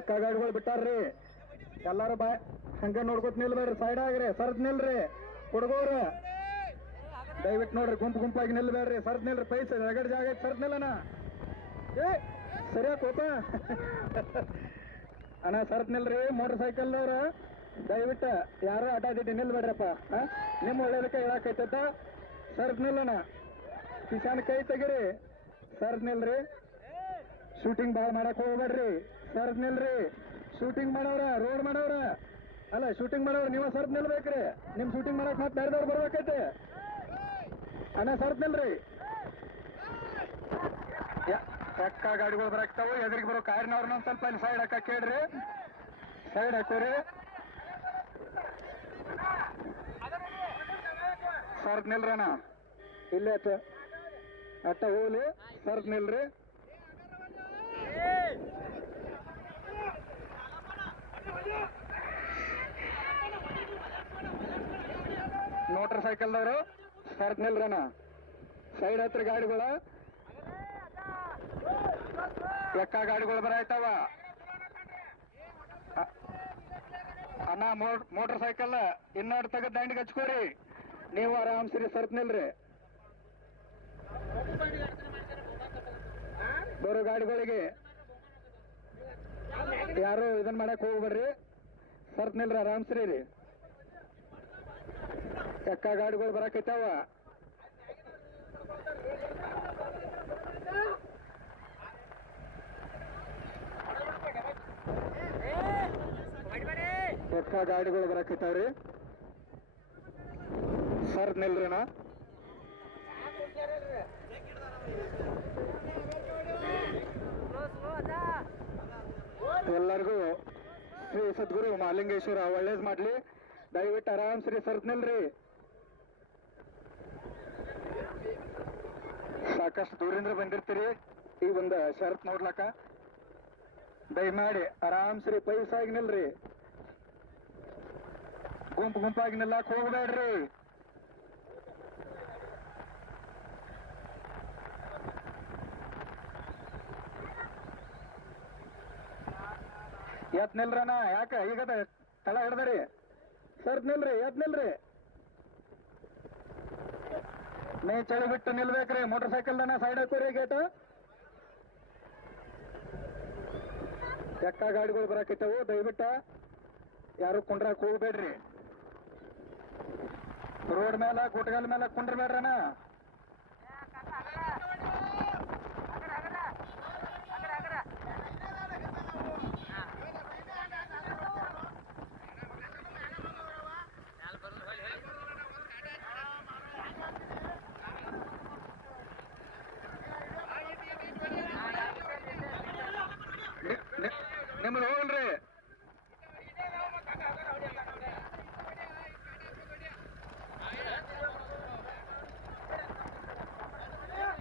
ಎಕ್ಕ ಗಾಡಿಗಳು ಬಿಟ್ಟಾರ್ರಿ. ಎಲ್ಲಾರು ಹಂಗ ನೋಡ್ಕೊತ ನಿಲ್ಬೇಡ್ರಿ, ಸೈಡ್ ಆಗ್ರಿ, ಸರ್ದ್ ನಿಲ್ರಿ ಹುಡುಗವ್ರ. ದಯವಿಟ್ಟು ನೋಡ್ರಿ, ಗುಂಪಾಗಿ ನಿಲ್ಬೇಡ್ರಿ, ಸರ್ದ್ ನಿಲ್ರಿ. ಪೈಸೆ ರಗಡ್ ಜಾಗ ಐತಿ, ಸರ್ದ್ ನಿಲ್ಲಣ. ಸರಿಯಾ ಕೋಪ ಅಣ್ಣ, ಸರ್ತ್ ನಿಲ್ರಿ. ಮೋಟರ್ ಸೈಕಲ್ದವ್ರ ದಯವಿಟ್ಟು ಯಾರು ಅಡ್ಡಾದಿಡ್ಡಿ ನಿಲ್ಬೇಡ್ರಪ್ಪ. ನಿಮ್ಮ ಒಳ್ಳೇದಕ್ಕೆ ಹೇಳಕೈತದ. ಸರ್ತ್ ನಿಲ್ಲಣ, ಕಿಶಾನ್ ಕೈ ತೆಗಿರಿ. ಸರ್ತ್ ನಿಲ್ರಿ. ಶೂಟಿಂಗ್ ಭಾಳ ಮಾಡಕ್ ಹೋಗ್ಬೇಡ್ರಿ. ಸರ್ತ್ ನಿಲ್ರಿ. ಶೂಟಿಂಗ್ ಮಾಡವ್ರ, ರೋಡ್ ಮಾಡವ್ರ, ಅಲ್ಲ ಶೂಟಿಂಗ್ ಮಾಡವ್ರ, ನೀವ ಸರ್ತ್ ನಿಲ್ಬೇಕ್ರಿ. ನಿಮ್ ಶೂಟಿಂಗ್ ಮಾಡಕ್ ಮತ್ತೆ ಬೇರೆದವ್ರು ಬರ್ಬೇಕೈತೆ. ಅಣ್ಣ ಸರ್ತ್ ನಿಲ್ರಿ. ಎಕ್ಕ ಗಾಡಿಗಳು ಬರಾಕ್ತಾವು. ಎದುರಿಗೆ ಬರೋ ಕಾರಿನವ್ರನ್ನ ಒಂದ್ ಸ್ವಲ್ಪ ಅಲ್ಲಿ ಸೈಡ್ ಹಾಕ ಕೇಳ್ರಿ. ಸೈಡ್ ಹಾಕೋರಿ. ಸರ್ದ್ ನಿಲ್ರಣ. ಇಲ್ಲೇ ಅಟ್ಟ ಹೋಗ್ಲಿ. ಸರ್ದ್ ನಿಲ್ರಿ. ಮೋಟರ್ ಸೈಕಲ್ದವರು ಸರ್ದ್ ನಿಲ್ರಣ. ಸೈಡ್ ಹತ್ರ ಗಾಡಿಗಳ ಎಕ್ಕ ಗಾಡಿಗಳು ಬರಾಯ್ತಾವ. ಅಣ್ಣ ಮೋಟರ್ ಸೈಕಲ್ ಇನ್ನಡ್ ತೆಗೆದ್ ದಂಡಿಗೆ ಹಚ್ಕೋರಿ. ನೀವು ಆರಾಮ್ಸರಿ ಸರ್ತ್ ನಿಲ್ರಿ. ಬರೋ ಗಾಡಿಗಳಿಗೆ ಯಾರು ಇದನ್ ಮಾಡಕ್ ಹೋಗ್ಬೇಡ್ರಿ. ಸರ್ತ್ ನಿಲ್ರಿ, ಆರಾಮ್ಸರಿ ರೀ. ಎಕ್ಕ ಗಾಡಿಗಳು ಬರಾಕೈತಾವ. ಎಕ್ಕ ಗಾಡಿಗಳು ಬರಾಕೈತಾವ್ರಿ. ಸರ್ದ್ ನಿಲ್ರಿನ. ಎಲ್ಲರಿಗೂ ಶ್ರೀ ಸದ್ಗುರು ಮಹಾಲಿಂಗೇಶ್ವರ ಒಳ್ಳೇದ್ ಮಾಡ್ಲಿ. ದಯವಿಟ್ಟು ಆರಾಮ್ಸರಿ ಸರ್ತ್ ನಿಲ್ರಿ. ಸಾಕಷ್ಟು ದೂರಿಂದ ಬಂದಿರ್ತೀರಿ ಈ ಒಂದು ಶರತ್ ನೋಡ್ಲಕ್ಕ. ದಯಮಾಡಿ ಆರಾಮ್ಸರಿ ಪೈಸಾಗಿ ನಿಲ್ರಿ. ಗುಂಪಾಗಿ ನಿಲ್ಲಕ್ ಹೋಗ್ಬೇಡ್ರಿ. ಎತ್ ನಿಲ್ರಣ. ಯಾಕ ಈಗ ತಳ ಹಿಡ್ದರಿ. ಸರ್ತ್ ನಿಲ್ರಿ, ಎತ್ ನಿಲ್ರಿ. ನೀ ಚಳಿ ಬಿಟ್ಟು ನಿಲ್ಬೇಕ್ರಿ. ಮೋಟರ್ ಸೈಕಲ್ದನ ಸೈಡ್ ಹಾಕೋರಿ ಗೇಟ್. ಎಕ್ಕ ಗಾಡಿಗಳು ಬರಾಕೈತವು. ದಯವಿಟ್ಟ ಯಾರು ಕುಂಡ್ರಾಕ್ ಹೋಗ್ಬೇಡ್ರಿ. ರೋಡ್ ಮೇಲೆ ಗುಟ್ಗಲ್ ಮೇಲೆ ಕುಂಡ್ರಬೇಡ್ರಣ. ನಿಮ್ದು ಹೋಗಲ್ರಿ.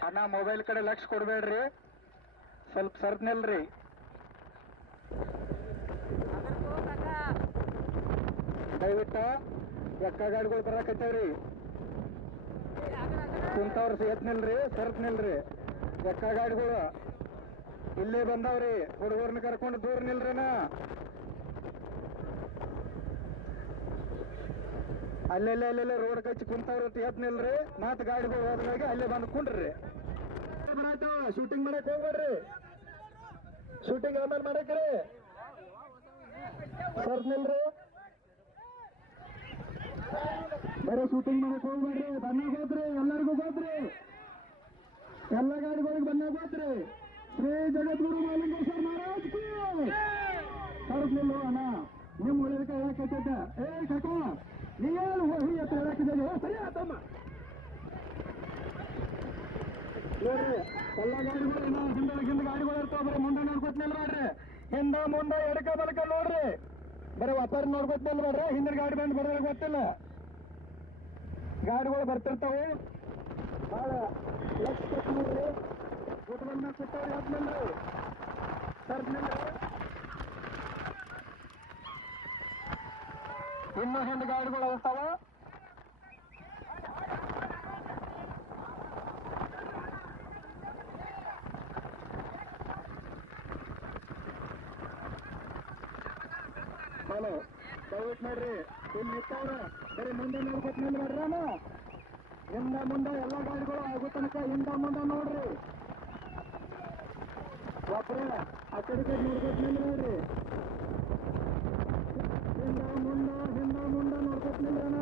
ಅಣ್ಣ ಮೊಬೈಲ್ ಕಡೆ ಲಕ್ಷ ಕೊಡ್ಬೇಡ್ರಿ. ಸ್ವಲ್ಪ ಸರ್ತ್ ನಿಲ್ರಿ. ದಯವಿಟ್ಟ ಎಕ್ಕ ಗಾಡಿಗಳು ಬರಾಕತ್ತೇವ್ರಿ. ಕುಂತವ್ರ ಎತ್ ನಿಲ್ರಿ, ಸರ್ತ್ ನಿಲ್ರಿ. ಎಕ್ಕ ಗಾಡಿಗಳು ಇಲ್ಲೇ ಬಂದಾವ್ರಿ. ಹುಡುಗರ್ನ ಕರ್ಕೊಂಡು ದೂರ ನಿಲ್ರಿನ. ಅಲ್ಲೆಲ್ಲ ರೋಡ್ ಕಚ್ಚಿ ಕುಂತವ್ರ ಎತ್ ನಿಲ್ರಿ. ಮತ್ ಗಾಡಿಗಳು ಹೋದಾಗ ಅಲ್ಲೇ ಬಂದು ಕುಂಡ್ರಿ. ಶೂಟಿಂಗ್ ಮಾಡಕ್ ಹೋಗ್ಬೇಡ್ರಿ. ಶೂಟಿಂಗ್ ಆಮೇಲೆ ಮಾಡಕ್ರಿ. ಸರ್ತ್ ನಿಲ್ರಿ. ಬರೀ ಶೂಟಿಂಗ್ ಮಾಡಕ್ ಹೋಗ್ಬೇಡ್ರಿ. ಬನ್ನಾಗ ಹೋದ್ರಿ, ಎಲ್ಲರಿಗೂ ಹೋದ್ರಿ. ಎಲ್ಲ ಗಾಡಿಗಳಿಗೆ ಬನ್ನಾಗ ಹೋದ್ರಿ. ಶ್ರೀ ಜಗದ್ಗುರು ಮಹಾಲಿಂಗೇಶ್ವರ ಮಹಾರಾಜ್ ಸರ್ತ್ ನಿಲ್ಲು ಅಣ್ಣ. ನಿಮ್ ಒಳ್ಳೇದಕ್ಕೆ ಹೇಳಕೈತೈತೆ. ಕಾಕ ನೀವೇನು ಹೋಗಿ ಹತ್ರ ಹೇಳಕ್ಕಿದ್ದೇನೆ. ಸರಿ ಆತಮ್ಮ ನೋಡ್ರಿ. ಎಲ್ಲ ಗಾಡಿಗಳು ಹಿಂದ ಗಾಡಿಗಳು ಇರ್ತಾವ. ಬರೀ ಮುಂದೆ ನೋಡ್ಕೊತ ನಿಲ್ಬೇಡ್ರಿ. ಹಿಂದ ಮುಂದೆ ಎಡಕ ಬಲಕ ನೋಡ್ರಿ. ಬರೀ ವ್ಯಾಪಾರ ನೋಡ್ಕೊತ ನಿಲ್ಬೇಡ್ರಿ. ಹಿಂದಿನ ಗಾಡಿ ಬಂದು ಬರೋದ್ರೆ ಗೊತ್ತಿಲ್ಲ. ಗಾಡಿಗಳು ಬರ್ತಿರ್ತಾವೆ. ಬಹಳ ಲಕ್ಷ ಕೊಟ್ಟು ನೋಡ್ರಿ. ಊಟ ಬಂದ ಕೊಟ್ಟವ್ರಿ. ಅದ್ ನಿಲ್ರಿ. ಸರ್ತ್ ನಿಲ್ರಿ. ಇನ್ನು ಹಿಂದೆ ಗಾಡಿಗಳು ಇರ್ತಾವ. ಹಲೋ ದಯವಿಟ್ಟು ನೋಡ್ರಿ ಇಲ್ಲಿ ನಿಂತವ್ರ ಬರೀ ಮುಂದೆ ನೋಡ್ಕೊತ ನಿಲ್ಬೇಡ್ರಿ ಹಿಂದ ಮುಂದೆ ಎಲ್ಲ ಗಾಡಿಗಳು ಆಗೋ ತನಕ ಹಿಂದ ಮುಂದೆ ನೋಡ್ರಿ ಒಬ್ರ ಆ ಕಡೆ ನೋಡ್ಕೊತ ನಿಲ್ಬೇಡ್ರಿ ಹಿಂದ ಮುಂದೆ ನೋಡ್ಕೊತ ನಿಲ್ರಣ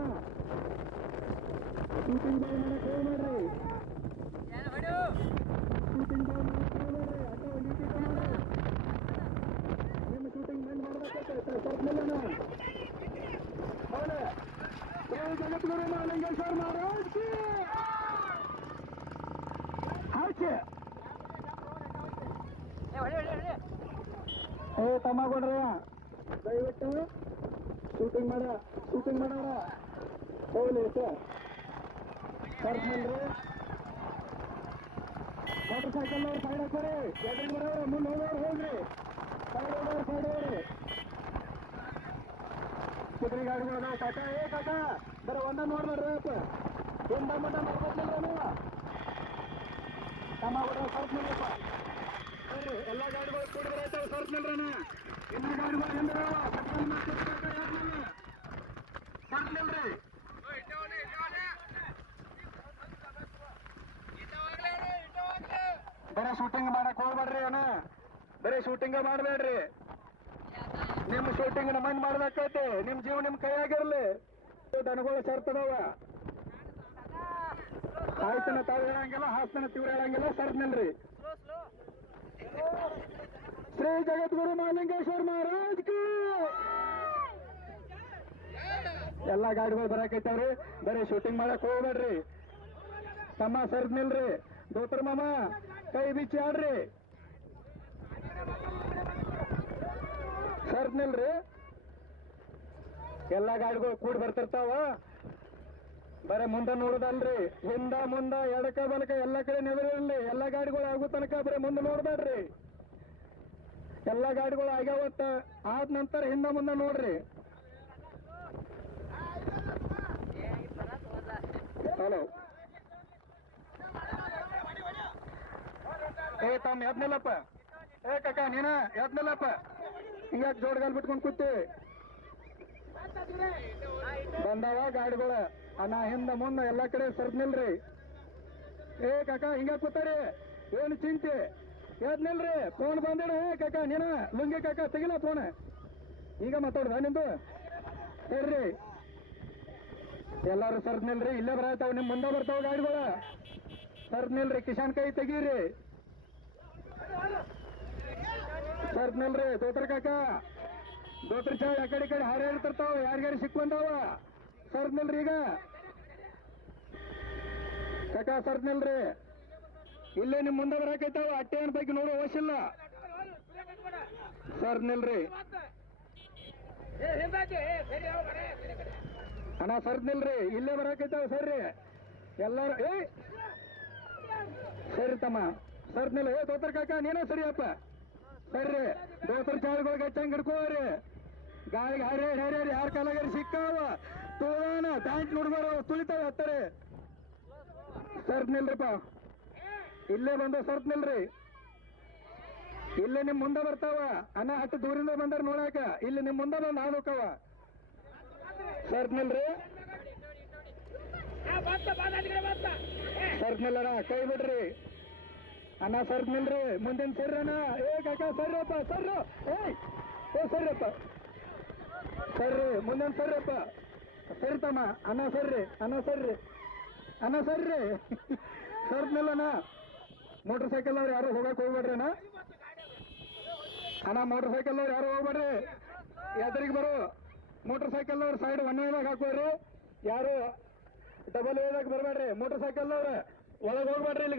ಶೂಟಿಂಗ್ ಬಾಯ್ ಮಾಡಕ್ ಹೋಗ್ಬೇಡ್ರಿ ಶೂಟಿಂಗ್ ಬಾಯ್ ಮಾಡಕ್ ಹೋಗ್ಬೇಡ್ರಿ ಅಥವಾ ನೀತಿ ಮಾಡ್ರಿ ನಿಮ್ಮ ಶೂಟಿಂಗ್ ಬಂದ್ ಮಾಡ್ಬೇಕೈತೆ ಸ್ವಲ್ಪ ನಿಲ್ಲಣ ಹೌದಾ ಶ್ರೀ ಜಗದ್ಗುರು ಮಹಾಲಿಂಗೇಶ್ವರ ಮಹಾರಾಜ್ ಕಿ ಆಚೆ ಏ ತಮ್ಮಗೊಂಡ್ರ ದಯವಿಟ್ಟು ಶೂಟಿಂಗ್ ಮಾಡೋರ ಹೋಗ್ಲಿ ಸರ್ಸ್ಮಲ್ರಿ ಮೋಟರ್ ಸೈಕಲ್ ಅವ್ರು ಸೈಡ್ ಹಾಕೋರಿ ಎದುರು ಬರೋರು ಮುಂದೆ ಹೋಗೋರು ಹೋಗ್ರಿ ಸೈಡ್ ಹೋಗ್ರಿ ಕುದುರೆ ಗಾಡಿಗಳು ಅದಾವ ಕಾಕ ಕಾಕ ಬರೀ ಒಂದ ನೋಡ್ಬೇಡ್ರಿ ಅಪ್ಪ ಹಿಂದ ಮುಂದೆ ನೋಡ್ಕೊತಿಲ್ಲ ನೀವು ತಮ್ಮ ಕೂಡ ಸರ್ಚ್ ಮಾಡ್ರಪ್ಪ ಬರ್ರಿ ಎಲ್ಲ ಗಾಡಿಗಳು ಕೂಡಿ ಬರೈತಾವ ಸರ್ಚ್ ಮಾಡ್ರಣ ಎಲ್ಲ ಗಾಡಿಗಳು ಹಿಂದೆ ಸರ್ಚ್ ನಿಲ್ರಿ ಬರೀ ಶೂಟಿಂಗ್ ಮಾಡಕ್ ಹೋಗ್ಬೇಡ್ರಿ ಬರೀ ಶೂಟಿಂಗ್ ಮಾಡಬೇಡ್ರಿ ನಿಮ್ಮ ಶೂಟಿಂಗ್ ಮಂದ್ ಮಾಡ್ಬೇಕೈತಿ ನಿಮ್ ಜೀವ ನಿಮ್ ಕೈಯಾಗಿರ್ಲಿ ದನಗಳು ಸೇರ್ತದವ ಆಯ್ತನ ತಾವ್ ಹೇಳಂಗಿಲ್ಲ ಹಾಸ್ತನ ತೀವ್ರ ಹೇಳಂಗಿಲ್ಲ ಸರ್ದ್ ನಿಲ್ರಿ ಶ್ರೀ ಜಗದ್ಗುರು ಮಹಾಲಿಂಗೇಶ್ವರ ಮಹಾರಾಜ್ ಕಿ ಎಲ್ಲಾ ಗಾಡಿಗಳು ಬರಾಕೈತಾವ್ರಿ ಬರೀ ಶೂಟಿಂಗ್ ಮಾಡಕ್ ಹೋಗ್ಬೇಡ್ರಿ ತಮ್ಮ ಸರ್ದ್ ನಿಲ್ರಿ ದೋತ್ರ ಮಾಮ ಕೈ ಬಿಚ್ಚಿ ಆಡ್ರಿ ಸರ್ದ್ ನಿಲ್ರಿ ಎಲ್ಲಾ ಗಾಡಿಗಳು ಕೂಡಿ ಬರ್ತಿರ್ತಾವ ಬರೀ ಮುಂದೆ ನೋಡುದಲ್ರಿ ಹಿಂದ ಮುಂದ ಎಡಕ ಬಲಕ ಎಲ್ಲ ಕಡೆ ನೆದರಿರ್ಲಿ ಎಲ್ಲಾ ಗಾಡಿಗಳು ಆಗೋ ತನಕ ಬರೀ ಮುಂದೆ ನೋಡ್ಬೇಡ್ರಿ ಎಲ್ಲಾ ಗಾಡಿಗಳು ಆಗ್ಯಾವತ್ತ ಆದ ನಂತರ ಹಿಂದ ಮುಂದೆ ನೋಡ್ರಿ ಹಲೋ ಏ ತಮ್ಮ ಎದ್ನಿಲ್ಲಪ್ಪ ಏ ಕಾಕ ನೀನ ಎದ್ನಿಲ್ಲಪ್ಪ ಹಿಂಗಾಕ್ ಜೋಡ್ಗಾಲ್ ಬಿಟ್ಕೊಂಡ್ ಕೂತಿ ಬಂದಾವ ಗಾಡಿಗಳ ನಾ ಹಿಂದ ಮುಂದ ಎಲ್ಲಾ ಕಡೆ ಸರ್ದ್ ನಿಲ್ರಿ ಏ ಕಾಕ ಹಿಂಗ ಕೂತಾರಿ ಏನು ಚಿಂತೆ ಎದ್ನಿಲ್ರಿ ಫೋನ್ ಬಂದಿಡ ಏ ಕಾಕ ನೀನ ಲುಂಗಿ ಕಾಕ ತೆಗಿಲ ಫೋನ್ ಈಗ ಮಾತಾಡ್ದ ನಿಂದು ಹೇಳ್ರಿ ಎಲ್ಲಾರು ಸರ್ದ್ ನಿಲ್ರಿ ಇಲ್ಲೇ ಬರತಾವ ನಿಮ್ ಮುಂದೆ ಬರ್ತಾವ ಗಾಡಿಗಳ ಸರ್ದ್ ನಿಲ್ರಿ ಕಿಶಾನ್ ಕೈ ತೆಗೀರಿ ಸರ್ದ್ ನಿಲ್ರಿ ದೋತ್ರ ಕಾಕ ದೋತ್ರ ಚಾವ್ ಆ ಕಡೆ ಹಾರಾಡ್ತಿರ್ತಾವ ಯಾರ್ಯಾರು ಸಿಕ್ಕೊಂಡಾವ ಸರ್ದ್ ನಿಲ್ರಿ ಈಗ ಕಾಕ ಸರ್ದ್ ನಿಲ್ರಿ ಇಲ್ಲೇ ನಿಮ್ ಮುಂದೆ ಬರಾಕೈತಾವ ಅಟ್ಟೆ ಏನ್ ಪೈಕಿ ನೋಡೋ ಅವಶ್ಯಿಲ್ಲ ಸರ್ದ್ ನಿಲ್ರಿ ಅಣ್ಣ ಸರ್ದ್ ನಿಲ್ರಿ ಇಲ್ಲೇ ಬರಾಕೈತಾವ ಸರ್ರಿ ಎಲ್ಲಾರು ಏ ಸರಿ ತಮ್ಮ ಸರ್ದ್ ನಿಲ್ ಏ ದೋತ್ರ ಕಾಕ ನೀನ ಸರಿಯಪ್ಪ ಸರ್ರಿ ದೋತ್ರ ಚಾಳ್ಗಳಿಗೆ ಹೆಚ್ಚಂಗ್ ಹಿಡ್ಕೋರಿ ಗಾಳಿಗೆ ಹರಿಯಾಡಿ ಯಾರ ಕಾಲಾಗಾರಿ ಸಿಕ್ಕಾವ ತೋಣ ಪ್ಯಾಂಟ್ ನೋಡ್ಬಾರ ತುಳಿತಾವ ಹತ್ತಾರೆ ಸರ್ದ್ ನಿಲ್ರಿಪ್ಪ ಇಲ್ಲೇ ಬಂದ ಸರ್ದ್ ನಿಲ್ರಿ ಇಲ್ಲೇ ನಿಮ್ ಮುಂದೆ ಬರ್ತಾವ ಅನ್ನ ಅಷ್ಟು ದೂರಿಂದ ಬಂದಾರ ನೋಡಾಕ ಇಲ್ಲಿ ನಿಮ್ ಮುಂದೆ ಬಂದ್ ಹಾದೋಕವ ಸರ್ದ್ ನಿಲ್ರಿ ಸರ್ದ್ ನಿಲ್ಲಣ ಕೈ ಬಿಡ್ರಿ ಅಣ್ಣ ಸರ್ದ್ ನಿಲ್ರಿ ಮುಂದಿನ ಸರ್ರಣ್ಣ ಏ ಕಾಕ ಸರ್ರಪ್ಪ ಸರ್ರು ಏಯ್ ಏ ಸರ್ರಪ್ಪ ಸರ್ರಿ ಮುಂದಿನ ಸರ್ರಪ್ಪ ಸರಿತಮ್ಮ ಅಣ್ಣ ಸರ್ರಿ ಸರ್ದ್ ನಿಲ್ಲಣ್ಣ ಮೋಟರ್ ಸೈಕಲ್ ಅವ್ರು ಯಾರು ಹೋಗಕ್ ಹೋಗ್ಬೇಡ್ರಿ ಅಣ್ಣ ಮೋಟರ್ ಸೈಕಲ್ ಅವ್ರು ಯಾರು ಹೋಗ್ಬೇಡ್ರಿ ಎದುರಿಗೆ ಬರೋ ಮೋಟರ್ ಸೈಕಲ್ ಅವ್ರ ಸೈಡ್ ಒನ್ ವೇದಾಗ ಹಾಕೋರಿ ಯಾರು ಡಬಲ್ ವೇದಾಗ ಬರ್ಬೇಡ್ರಿ ಮೋಟರ್ ಸೈಕಲ್ ಅವ್ರ ಒಳಗೆ ಹೋಗ್ಬೇಡ್ರಿ ಇಲ್ಲಿ